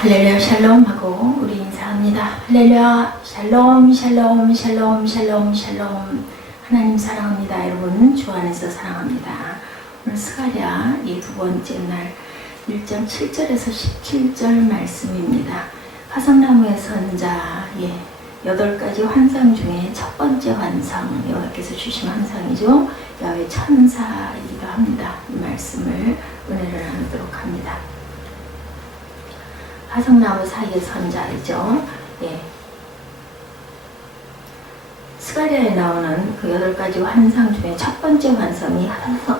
할렐루야 샬롬 하고 우리 인사합니다. 할렐루야 샬롬 샬롬 샬롬 샬롬 샬롬. 하나님 사랑합니다. 여러분 주 안에서 사랑합니다. 오늘 스가랴 이 두 번째 날 1장 7절에서 17절 말씀입니다. 화성나무의 선자 8가지 환상 중에 첫 번째 환상, 여호와께서 주신 환상이죠. 야훼 천사이기도 합니다. 이 말씀을 은혜를 나누도록 합니다. 화성나무 사이의 선자이죠. 스가랴에 나오는 그 8가지 환상 중에 첫 번째 환상이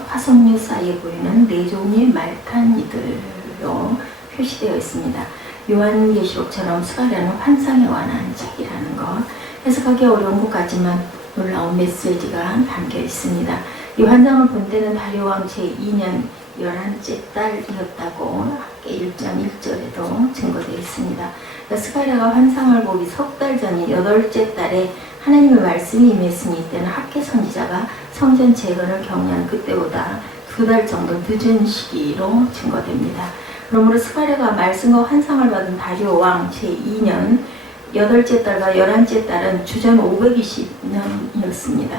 화석류 사이에 보이는 4종의 말탄이들로 표시되어 있습니다. 요한계시록처럼 스가랴는 환상에 관한 책이라는 것, 해석하기 어려운 것 같지만 놀라운 메시지가 담겨 있습니다. 이 환상을 본 때는 다리오 왕 제2년 11째 딸이었다고 학계 1장 1절에도 증거되어 있습니다. 스가랴가 환상을 보기 석 달 전인 8째 달에 하나님의 말씀이 임했으니 이때는 학계 선지자가 성전 재건을 격려한 그때보다 2달 정도 늦은 시기로 증거됩니다. 그러므로 스가랴가 말씀과 환상을 받은 다리오 왕 제2년 8째 달과 11째 달은 주전 520년이었습니다.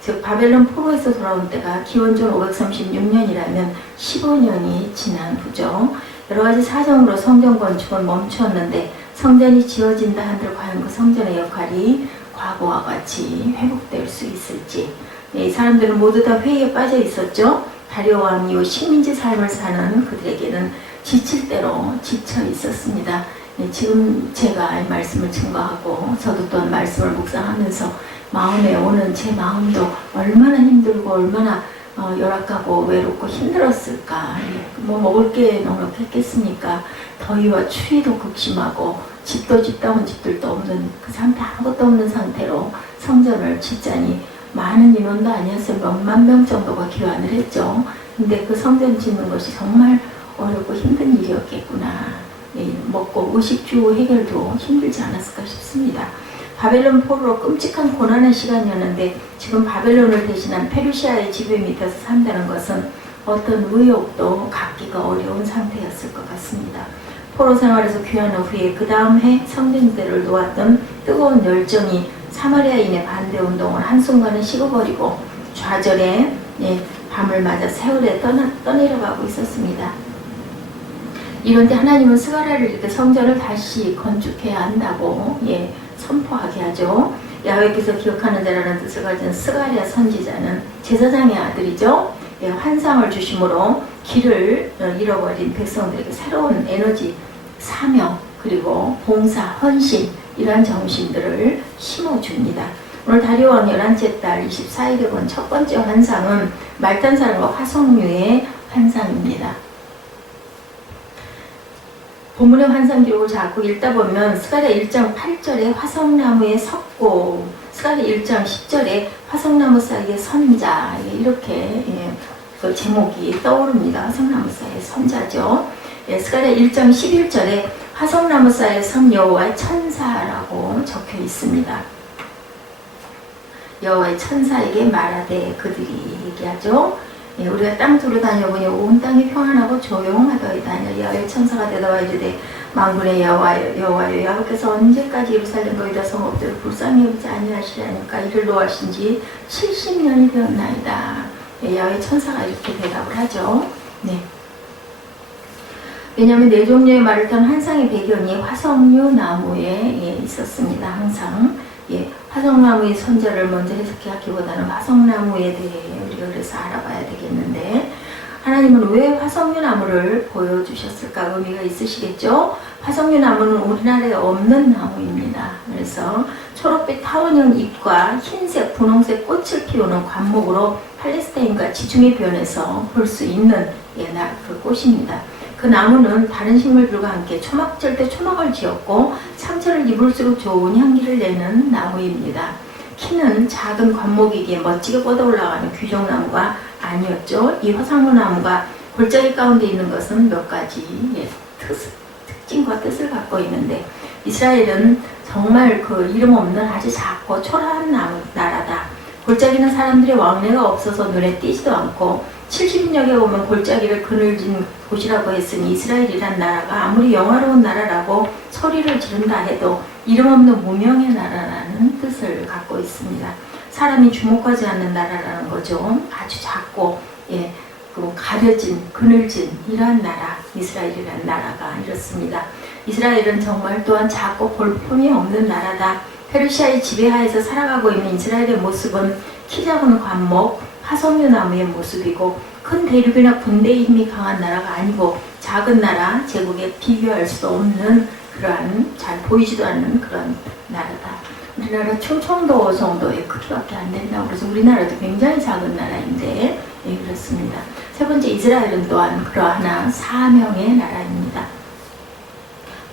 즉 바벨론 포로에서 돌아온 때가 기원전 536년이라면 15년이 지난 후죠. 여러가지 사정으로 성전 건축은 멈추었는데 성전이 지어진다 한들 과연 그 성전의 역할이 과거와 같이 회복될 수 있을지. 이 사람들은 모두 다 회의에 빠져 있었죠. 다리오 왕 이후 식민지 삶을 사는 그들에게는 지칠 대로 지쳐 있었습니다. 지금 제가 이 말씀을 증거하고 저도 또한 말씀을 묵상하면서 마음에 오는 제 마음도 얼마나 힘들고 얼마나 열악하고 외롭고 힘들었을까. 뭐 먹을 게 넉넉했겠습니까? 더위와 추위도 극심하고 집도 짓다운 집들도 없는 그 상태, 아무것도 없는 상태로 성전을 짓자니 많은 인원도 아니었어요. 몇만 명 정도가 기환을 했죠. 근데 그 성전 짓는 것이 정말 어렵고 힘든 일이었겠구나. 먹고 의식주 해결도 힘들지 않았을까 싶습니다. 바벨론 포로로 끔찍한 고난의 시간이었는데 지금 바벨론을 대신한 페르시아의 지배 밑에서 산다는 것은 어떤 의욕도 갖기가 어려운 상태였을 것 같습니다. 포로 생활에서 귀환한 후에 그 다음 해 성전대를 놓았던 뜨거운 열정이 사마리아인의 반대운동을 한순간에 식어버리고 좌절에 밤을 맞아 세월에 떠내려가고 있었습니다. 이런데 하나님은 스가랴를 이렇게 성전을 다시 건축해야 한다고 선포하게 하죠. 야훼께서 기억하는 자라는 뜻을 가진 스가랴 선지자는 제사장의 아들이죠. 환상을 주심으로 길을 잃어버린 백성들에게 새로운 에너지, 사명, 그리고 봉사, 헌신 이러한 정신들을 심어줍니다. 오늘 다리오 왕 11째 달 24일에 본 첫 번째 환상은 말단사람과 화석류의 환상입니다. 본문의 환상 기록을 자꾸 읽다 보면 스가랴 1장 8절에 화석나무에 섰고 스가랴 1장 10절에 화석나무 사이의 선자 이렇게 그 제목이 떠오릅니다. 화석나무 사이의 선자죠. 스가랴 1장 11절에 화석나무 사이에 선 여호와의 천사라고 적혀 있습니다. 여호와의 천사에게 말하되 그들이 얘기하죠. 우리가 땅 두루 다녀보니 온 땅이 평안하고 조용하더이다. 야훼 천사가 대답하여 이르되 만군의 여호와여 야훼께서 언제까지 예루살렘 너희다 성읍들을 불쌍히 여기지 아니하시려니까 이를 노하신 지 70년이 되었나이다. 야훼 천사가 이렇게 대답을 하죠. 왜냐하면 4종류의 말을 탄 환상의 배경이 화석류 나무에 있었습니다. 항상 화석나무의 선자를 먼저 해석하기보다는 화석나무에 대해 우리가 그래서 알아봐야 되겠는데 하나님은 왜 화석류 나무를 보여주셨을까 의미가 있으시겠죠? 화석류 나무는 우리나라에 없는 나무입니다. 그래서 초록빛 타원형 잎과 흰색, 분홍색 꽃을 피우는 관목으로 팔레스타인과 지중해 변에서 볼 수 있는 그 꽃입니다. 그 나무는 다른 식물들과 함께 초막절 때 초막을 지었고 상처를 입을수록 좋은 향기를 내는 나무입니다. 키는 작은 관목이기에 멋지게 뻗어 올라가는 귀종나무가 아니었죠. 이 화석류 나무가 골짜기 가운데 있는 것은 몇 가지 특징과 뜻을 갖고 있는데 이스라엘은 정말 그 이름 없는 아주 작고 초라한 나라다. 골짜기는 사람들의 왕래가 없어서 눈에 띄지도 않고 70인역에 보면 골짜기를 그늘진 곳이라고 했으니 이스라엘이란 나라가 아무리 영화로운 나라라고 소리를 지른다 해도 이름 없는 무명의 나라라는 뜻을 갖고 있습니다. 사람이 주목하지 않는 나라라는 거죠. 아주 작고 가려진, 그늘진 이러한 나라, 이스라엘이라는 나라가 이렇습니다. 이스라엘은 정말 또한 작고 볼품이 없는 나라다. 페르시아의 지배하에서 살아가고 있는 이스라엘의 모습은 키 작은 관목, 화석류 나무의 모습이고 큰 대륙이나 군대의 힘이 강한 나라가 아니고 작은 나라, 제국에 비교할 수 없는 그러한 잘 보이지도 않는 그런 나라다. 우리나라 충청도 정도의 크기밖에 안 된다고 그래서 우리나라도 굉장히 작은 나라인데 그렇습니다. 세 번째, 이스라엘은 또한 그러하나 사명의 나라입니다.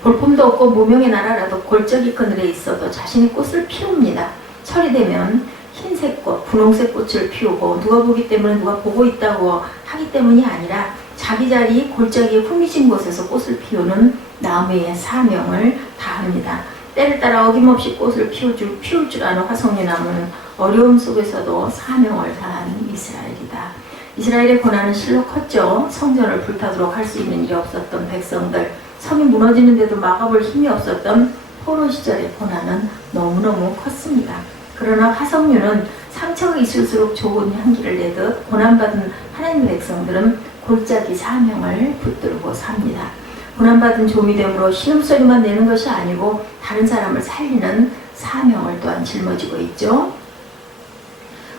볼품도 없고 무명의 나라라도 골짜기 그늘에 있어도 자신의 꽃을 피웁니다. 철이 되면 흰색 꽃, 분홍색 꽃을 피우고 누가 보기 때문에 누가 보고 있다고 하기 때문이 아니라 자기 자리 골짜기에 후미진 곳에서 꽃을 피우는 나무의 사명을 다합니다. 때를 따라 어김없이 꽃을 피울 줄 아는 화석류 나무는 어려움 속에서도 사명을 다한 이스라엘이다. 이스라엘의 고난은 실로 컸죠. 성전을 불타도록 할 수 있는 일이 없었던 백성들, 성이 무너지는데도 막아볼 힘이 없었던 포로 시절의 고난은 너무너무 컸습니다. 그러나 화석류는 상처가 있을수록 좋은 향기를 내듯 고난받은 하나님의 백성들은 골짜기 사명을 붙들고 삽니다. 고난받은 조미됨으로 신음소리만 내는 것이 아니고 다른 사람을 살리는 사명을 또한 짊어지고 있죠.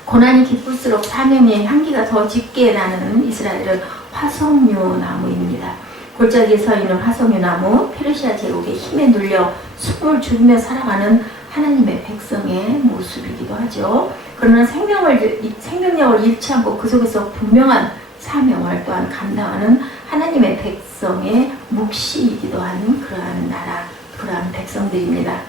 고난이 깊을수록 사명의 향기가 더 짙게 나는 이스라엘은 화석류 나무입니다. 골짜기에 서 있는 화석류 나무, 페르시아 제국의 힘에 눌려 숨을 죽이며 살아가는 하나님의 백성의 모습이기도 하죠. 그러나 생명력을 잃지 않고 그 속에서 분명한 사명을 또한 감당하는 하나님의 백성의 묵시이기도 한 그러한 나라, 그러한 백성들입니다.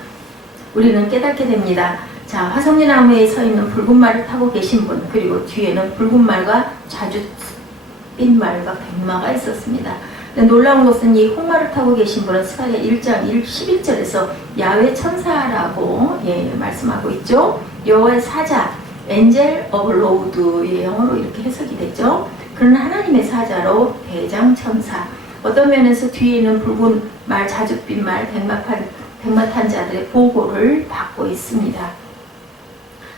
우리는 깨닫게 됩니다. 자, 화석류 나무에 서 있는 붉은 말을 타고 계신 분, 그리고 뒤에는 붉은 말과 자줏빛 말과 백마가 있었습니다. 놀라운 것은 이 홍마를 타고 계신 분은 스가랴 1장 11절에서 야훼 천사라고 말씀하고 있죠. 여호와의 사자, 엔젤 오브 로드의 영어로 이렇게 해석이 되죠. 그는 하나님의 사자로 대장 천사. 어떤 면에서 뒤에 있는 붉은 말, 자줏빛 말, 백마 탄 자들의 보고를 받고 있습니다.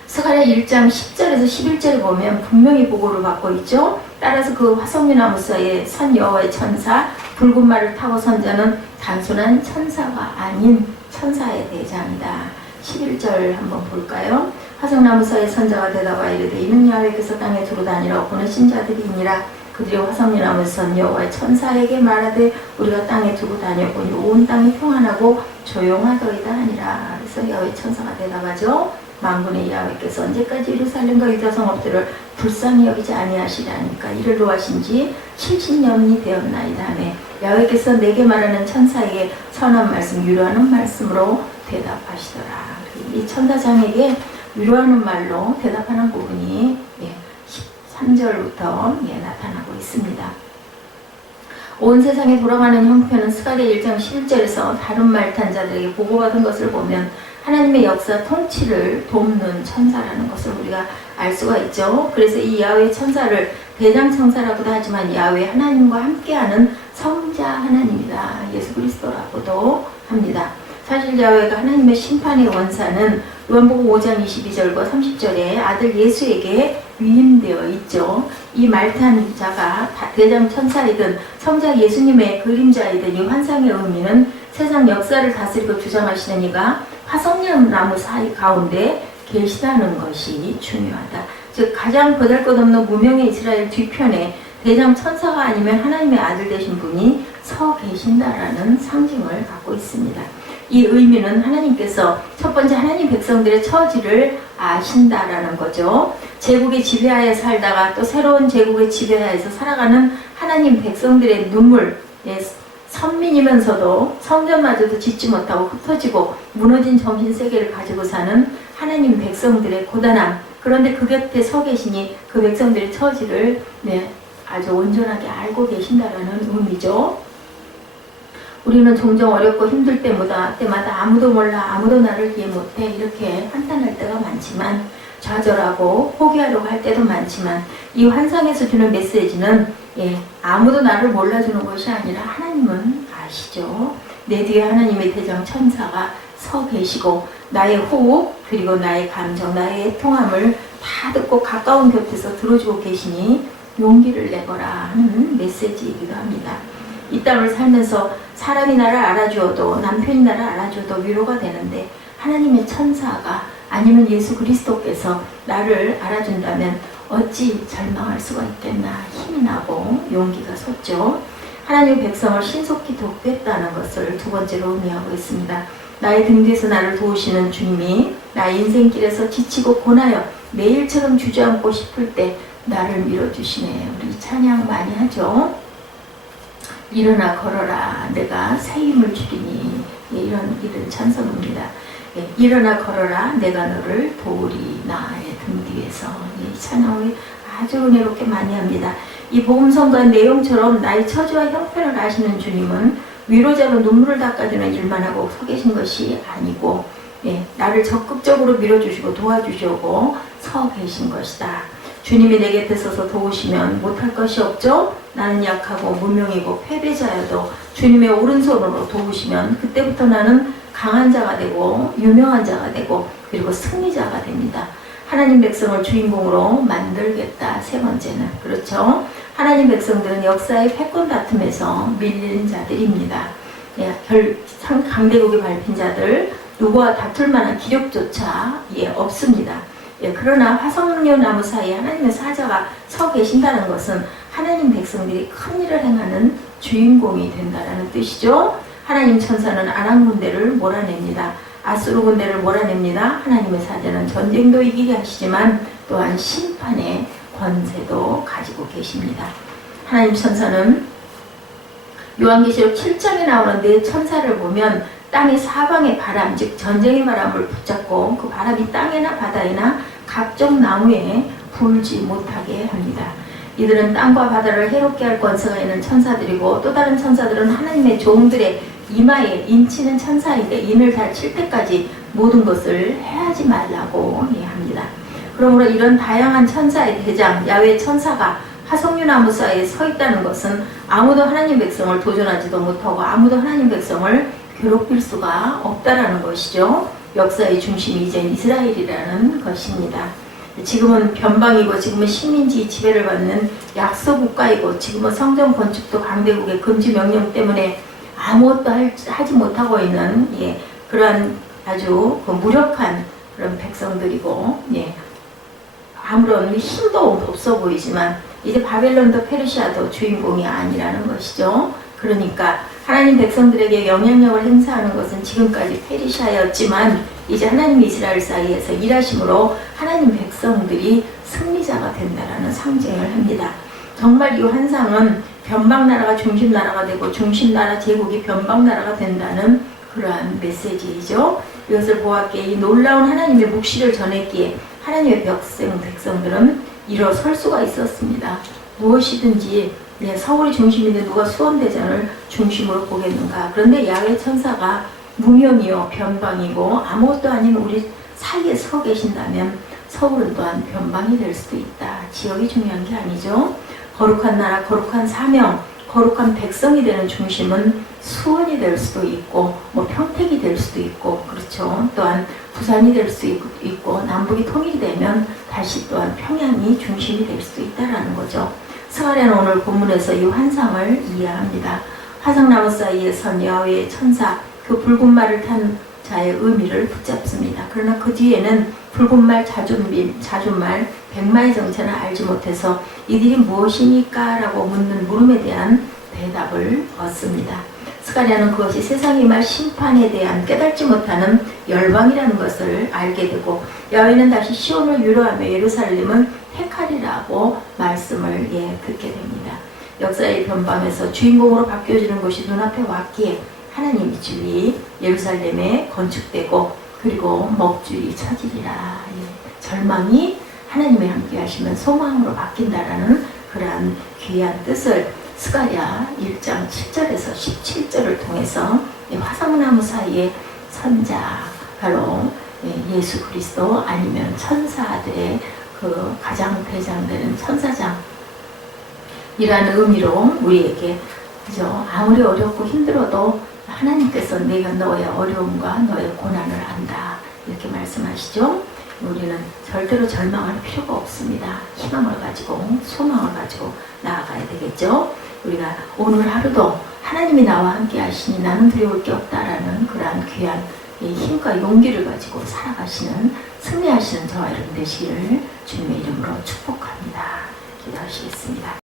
스가랴 1장 10절에서 11절에 보면 분명히 보고를 받고 있죠. 따라서 그 화석류 나무 사이에 선 여호와의 천사, 붉은 말을 타고 선 자는 단순한 천사가 아닌 천사의 대장이다. 11절 한번 볼까요? 화석나무 사이에 선자가 대답하여 이르되 이는 야훼께서 땅에 두루 다니라 보내신 자들이니라. 그들이 화석류 나무에서 선 여호와의 천사에게 말하되 우리가 땅에 두고 다녀보니 온 땅이 평안하고 조용하더이다 하니라. 그래서 야훼 천사가 대답하죠. 만군의 야훼께서 언제까지 예루살렘과 유다 성읍들을 불쌍히 여기지 아니하시라니까 이를 노하신 지 70년이 되었나이다 하매 야훼께서 내게 말하는 천사에게 선한 말씀, 위로하는 말씀으로 대답하시더라. 이 천사장에게 위로하는 말로 대답하는 부분이 13절부터 나타나고 있습니다. 온 세상에 돌아가는 형편은 스가랴 1장 11절에서 다른 말 탄 자들에게 보고받은 것을 보면 하나님의 역사 통치를 돕는 천사라는 것을 우리가 알 수가 있죠. 그래서 이 야훼 천사를 대장 천사라고도 하지만 야훼 하나님과 함께하는 성자 하나님이다. 예수 그리스도라고도 합니다. 사실 야훼가 하나님의 심판의 원사는 요한복음 5장 22절과 30절에 아들 예수에게 위임되어 있죠. 이 말탄 자가 대장 천사이든 성자 예수님의 그림자이든 이 환상의 의미는 세상 역사를 다스리고 주장하시는 이가 화석나무 사이 가운데 계시다는 것이 중요하다. 즉 가장 보잘것없는 무명의 이스라엘 뒤편에 대장 천사가 아니면 하나님의 아들 되신 분이 서 계신다라는 상징을 갖고 있습니다. 이 의미는 하나님께서 첫 번째 하나님 백성들의 처지를 아신다라는 거죠. 제국의 지배하에 살다가 또 새로운 제국의 지배하에서 살아가는 하나님 백성들의 눈물, 선민이면서도 성전마저도 짓지 못하고 흩어지고 무너진 정신세계를 가지고 사는 하나님 백성들의 고단함, 그런데 그 곁에 서 계시니 그 백성들의 처지를 아주 온전하게 알고 계신다라는 의미죠. 우리는 종종 어렵고 힘들 때마다 아무도 몰라, 아무도 나를 이해 못해 이렇게 한탄할 때가 많지만 좌절하고 포기하려고 할 때도 많지만 이 환상에서 주는 메시지는 아무도 나를 몰라주는 것이 아니라 하나님은 아시죠. 내 뒤에 하나님의 대장 천사가 서 계시고 나의 호흡 그리고 나의 감정 나의 애통함을 다 듣고 가까운 곁에서 들어주고 계시니 용기를 내거라 하는 메시지이기도 합니다. 이 땅을 살면서 사람이 나를 알아주어도 남편이 나를 알아주어도 위로가 되는데 하나님의 천사가 아니면 예수 그리스도께서 나를 알아준다면 어찌 절망할 수가 있겠나 힘이 나고 용기가 솟죠. 하나님의 백성을 신속히 돕겠다는 것을 두 번째로 의미하고 있습니다. 나의 등 뒤에서 나를 도우시는 주님이 나의 인생길에서 지치고 고나여 매일처럼 주저앉고 싶을 때 나를 밀어주시네. 우리 찬양 많이 하죠. 일어나 걸어라 내가 새 힘을 주리니 이런 찬송입니다. 일어나 걸어라 내가 너를 도우리 나의 등 뒤에서 이 찬양을 아주 은혜롭게 많이 합니다. 이 복음성가의 내용처럼 나의 처지와 형편을 아시는 주님은 위로자로 눈물을 닦아주는 일만 하고 서 계신 것이 아니고 나를 적극적으로 밀어주시고 도와주시고 서 계신 것이다. 주님이 내 곁에 서서 도우시면 못할 것이 없죠. 나는 약하고 무명이고 패배자여도 주님의 오른손으로 도우시면 그때부터 나는 강한 자가 되고 유명한 자가 되고 그리고 승리자가 됩니다. 하나님 백성을 주인공으로 만들겠다. 세 번째는 그렇죠. 하나님 백성들은 역사의 패권 다툼에서 밀린 자들입니다. 강대국이 밟힌 자들 누구와 다툴 만한 기력조차 없습니다. 그러나 화석류 나무 사이에 하나님의 사자가 서 계신다는 것은 하나님 백성들이 큰 일을 행하는 주인공이 된다는 뜻이죠. 하나님 천사는 아람 군대를 몰아냅니다. 아수르 군대를 몰아냅니다. 하나님의 사자는 전쟁도 이기게 하시지만 또한 심판의 권세도 가지고 계십니다. 하나님 천사는 요한계시록 7장에 나오는 네 천사를 보면 땅의 사방의 바람, 즉 전쟁의 바람을 붙잡고 그 바람이 땅이나 바다이나 각종 나무에 불지 못하게 합니다. 이들은 땅과 바다를 해롭게 할 권세가 있는 천사들이고 또 다른 천사들은 하나님의 종들의 이마에 인치는 천사인데 인을 잘 칠 때까지 모든 것을 해하지 말라고 합니다. 그러므로 이런 다양한 천사의 대장 야훼 천사가 화석류나무 사이에 서 있다는 것은 아무도 하나님 백성을 도전하지도 못하고 아무도 하나님 백성을 괴롭힐 수가 없다라는 것이죠. 역사의 중심이 이젠 이스라엘이라는 것입니다. 지금은 변방이고 지금은 식민지 지배를 받는 약소 국가이고 지금은 성전 건축도 강대국의 금지 명령 때문에 아무것도 하지 못하고 있는 그러한 아주 무력한 그런 백성들이고 아무런 힘도 없어 보이지만 이제 바벨론도 페르시아도 주인공이 아니라는 것이죠. 그러니까 하나님 백성들에게 영향력을 행사하는 것은 지금까지 페르시아였지만 이제 하나님 이스라엘 사이에서 일하심으로 하나님 백성들이 승리자가 된다라는 상징을 합니다. 정말 이 환상은 변방나라가 중심나라가 되고 중심나라 제국이 변방나라가 된다는 그러한 메시지이죠. 이것을 보았기에 이 놀라운 하나님의 묵시를 전했기에 하나님의 백성들은 일어설 수가 있었습니다. 무엇이든지 서울이 중심인데 누가 수원대전을 중심으로 보겠는가. 그런데 야훼 천사가 무명이요 변방이고 아무것도 아닌 우리 사이에 서 계신다면 서울은 또한 변방이 될 수도 있다. 지역이 중요한 게 아니죠. 거룩한 나라, 거룩한 사명, 거룩한 백성이 되는 중심은 수원이 될 수도 있고 평택이 될 수도 있고 그렇죠. 또한 부산이 될 수 있고 남북이 통일이 되면 다시 또한 평양이 중심이 될 수도 있다라는 거죠. 스가랴는 오늘 본문에서 이 환상을 이해합니다. 화석나무 사이에 선 야훼의 천사 그 붉은 말을 탄 자의 의미를 붙잡습니다. 그러나 그 뒤에는 붉은 말, 자준말, 백마의 정체는 알지 못해서 이들이 무엇이니까? 라고 묻는 물음에 대한 대답을 얻습니다. 스가랴는 그것이 세상의 말 심판에 대한 깨닫지 못하는 열방이라는 것을 알게 되고 야훼는 다시 시온을 위로하며 예루살렘은 택하리라고 말씀을 듣게 됩니다. 역사의 변방에서 주인공으로 바뀌어지는 것이 눈앞에 왔기에 하나님의 집이 예루살렘에 건축되고 그리고 먹줄이 쳐지리라. 절망이 하나님의 함께 하시면 소망으로 바뀐다라는 그러한 귀한 뜻을 스가랴 1장 7절에서 17절을 통해서 화석나무 사이에 선자 바로 예수 그리스도 아니면 천사들의 그 가장 대장되는 천사장이라는 의미로 우리에게 그죠? 아무리 어렵고 힘들어도 하나님께서 내가 너의 어려움과 너의 고난을 안다 이렇게 말씀하시죠. 우리는 절대로 절망할 필요가 없습니다. 희망을 가지고 소망을 가지고 나아가야 되겠죠. 우리가 오늘 하루도 하나님이 나와 함께 하시니 나는 두려울 게 없다라는 그러한 귀한 힘과 용기를 가지고 살아가시는 승리하시는 저와 여러분 되시기를 주님의 이름으로 축복합니다. 기도하시겠습니다.